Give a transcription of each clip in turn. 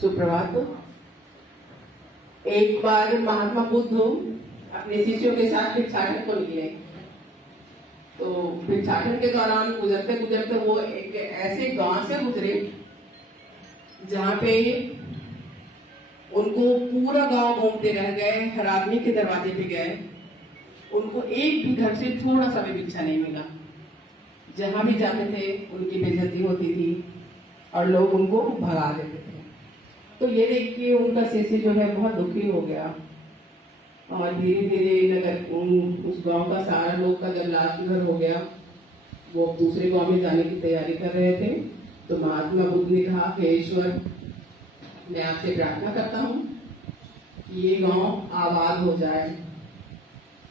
सुप्रभात। एक बार महात्मा बुद्ध अपने शिष्यों के साथ भिक्षाटन को निकले। तो भिक्षाटन के दौरान गुजरते गुजरते वो एक ऐसे गांव से गुजरे जहां पे उनको पूरा गांव घूमते रह गए, हर आदमी के दरवाजे पे गए, उनको एक भी घर से थोड़ा सा भी भिक्षा नहीं मिला। जहां भी जाते थे उनकी बेइज्जती होती थी और लोग उनको भगा देते थे। तो ये देख के उनका शिष्य जो है बहुत दुखी हो गया और धीरे धीरे नगर उस गांव का सारा लोग का जब लास्ट घर हो गया, वो दूसरे गांव में जाने की तैयारी कर रहे थे। तो महात्मा बुद्ध ने कहा, हे ईश्वर, मैं आपसे प्रार्थना करता हूँ कि ये गांव आबाद हो जाए,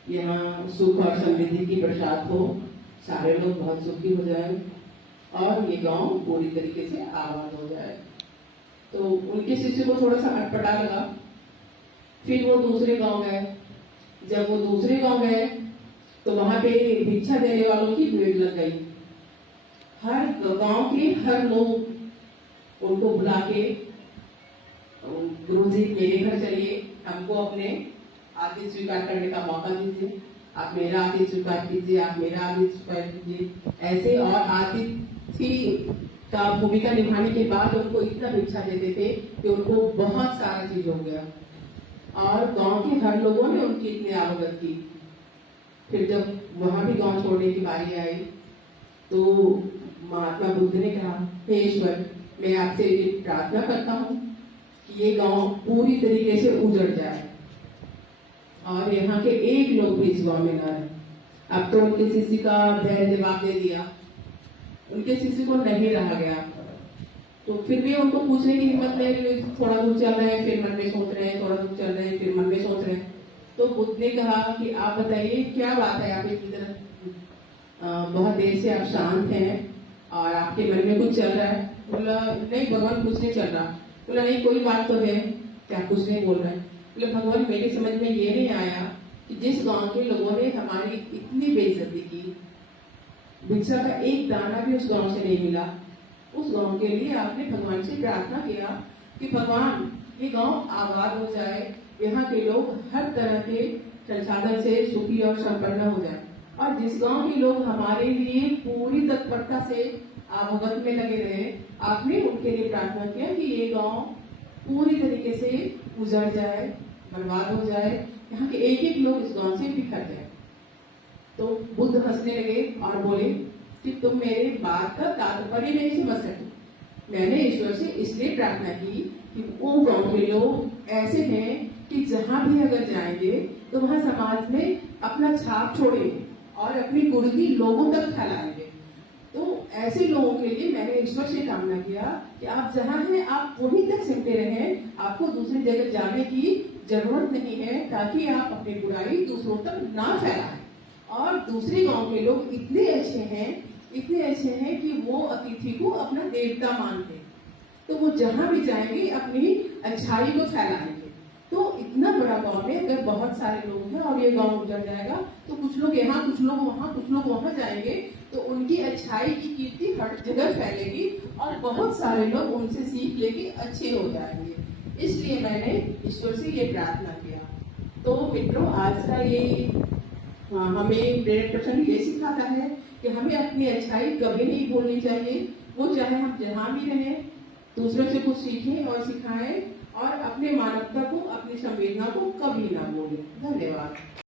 यहाँ सुख और समृद्धि की बरसात हो, सारे लोग बहुत सुखी हो जाए और ये गांव पूरी तरीके से आबाद हो जाए। तो उनके शिष्य को थोड़ा सा अटपटा लगा। फिर वो दूसरे गांव गए। जब वो दूसरे गांव गए तो वहां पे भिक्षा देने वालों की भीड़ लग गई। हर गांव के हर लोग उनको बुला के, गुरु जी मेरे घर चलिए, हमको अपने आतिथ्य स्वीकार करने का मौका दीजिए, आप मेरा आतिथ्य स्वीकार कीजिए, आप मेरा आतिथ्य स्वीकार कीजिए। ऐसे और आतिथ्य का भूमिका निभाने के बाद उनको इतना भिक्षा देते थे कि उनको बहुत सारा चीज हो गया और गांव के हर लोगों ने उनकी इतनी आवागत की। फिर जब वहां भी गांव छोड़ने की बारी आई तो महात्मा बुद्ध ने कहा, हे ईश्वर, मैं आपसे प्रार्थना करता हूँ कि ये गांव पूरी तरीके से उजड़ जाए और यहाँ के एक लोग भी इस गांव में ना रहे। अब तो उनके शिष्य का धैर्य जवाब दे दिया, उनके शिष्य को नहीं रहा गया। तो फिर भी उनको पूछने की हिम्मत नहीं, थोड़ा दूर चल रहे हैं फिर मन में सोच रहे हैं, थोड़ा दूर चल रहे हैं फिर मन में सोच रहे हैं। तो बुद्ध ने कहा कि आप बताइए क्या बात है, आप इतनी तरह बहुत देर से आप शांत हैं और आपके मन में कुछ चल रहा है। बोला, नहीं भगवान, कुछ नहीं चल रहा। बोला, नहीं कोई बात तो है, क्या कुछ नहीं बोल रहे हैं? बोले, भगवान, मेरे समझ में ये नहीं आया कि जिस गांव के लोगों ने हमारी इतनी बेइज्जती की, भिक्षा का एक दाना भी उस गांव से नहीं मिला, उस गांव के लिए आपने भगवान से प्रार्थना किया कि भगवान ये गांव आबाद हो जाए, यहाँ के लोग हर तरह के संसाधन से सुखी और संपन्न हो जाए। और जिस गांव के लोग हमारे लिए पूरी तत्परता से आवागत में लगे रहे, आपने उनके लिए प्रार्थना किया कि ये गांव पूरी तरीके से उजड़ जाए, बर्बाद हो जाए, यहाँ के एक एक लोग इस गांव से बिखर जाए। तो बुद्ध हंसने लगे और बोले कि तुम मेरे बात का तात्पर्य नहीं समझ सके। मैंने ईश्वर से इसलिए प्रार्थना की कि वो गांव के लोग ऐसे हैं कि जहां भी अगर जाएंगे तो वहां समाज में अपना छाप छोड़ेंगे और अपनी गुरुजी लोगों तक फैलाएंगे। तो ऐसे लोगों के लिए मैंने ईश्वर से कामना किया कि आप जहां हैं आप वहीं तक सिमटे रहें, आपको दूसरी जगह जाने की जरूरत नहीं है, ताकि आप अपनी बुराई दूसरों तक ना फैलाएं। और दूसरे गांव के लोग इतने अच्छे हैं कि वो अतिथि को अपना देवता मानते, तो वो जहां भी जाएंगे अपनी अच्छाई को फैलाएंगे। तो इतना बड़ा गांव में अगर बहुत सारे लोग हैं और ये गांव उजड़ जाएगा तो कुछ लोग यहाँ, कुछ लोग वहां, कुछ लोग वहां जाएंगे, तो उनकी अच्छाई की कीर्ति हर जगह फैलेगी और बहुत सारे लोग उनसे सीख लेके अच्छे हो जाएंगे। इसलिए मैंने ईश्वर से ये प्रार्थना किया। तो मित्रों, आज का ये हमें प्रेरक प्रसंग ये सिखाता है कि हमें अपनी अच्छाई कभी नहीं भूलनी चाहिए। वो चाहे हम जहां भी रहें, दूसरों से कुछ सीखें और सिखाएं और अपने मानवता को, अपनी संवेदना को कभी ना भूलें। धन्यवाद।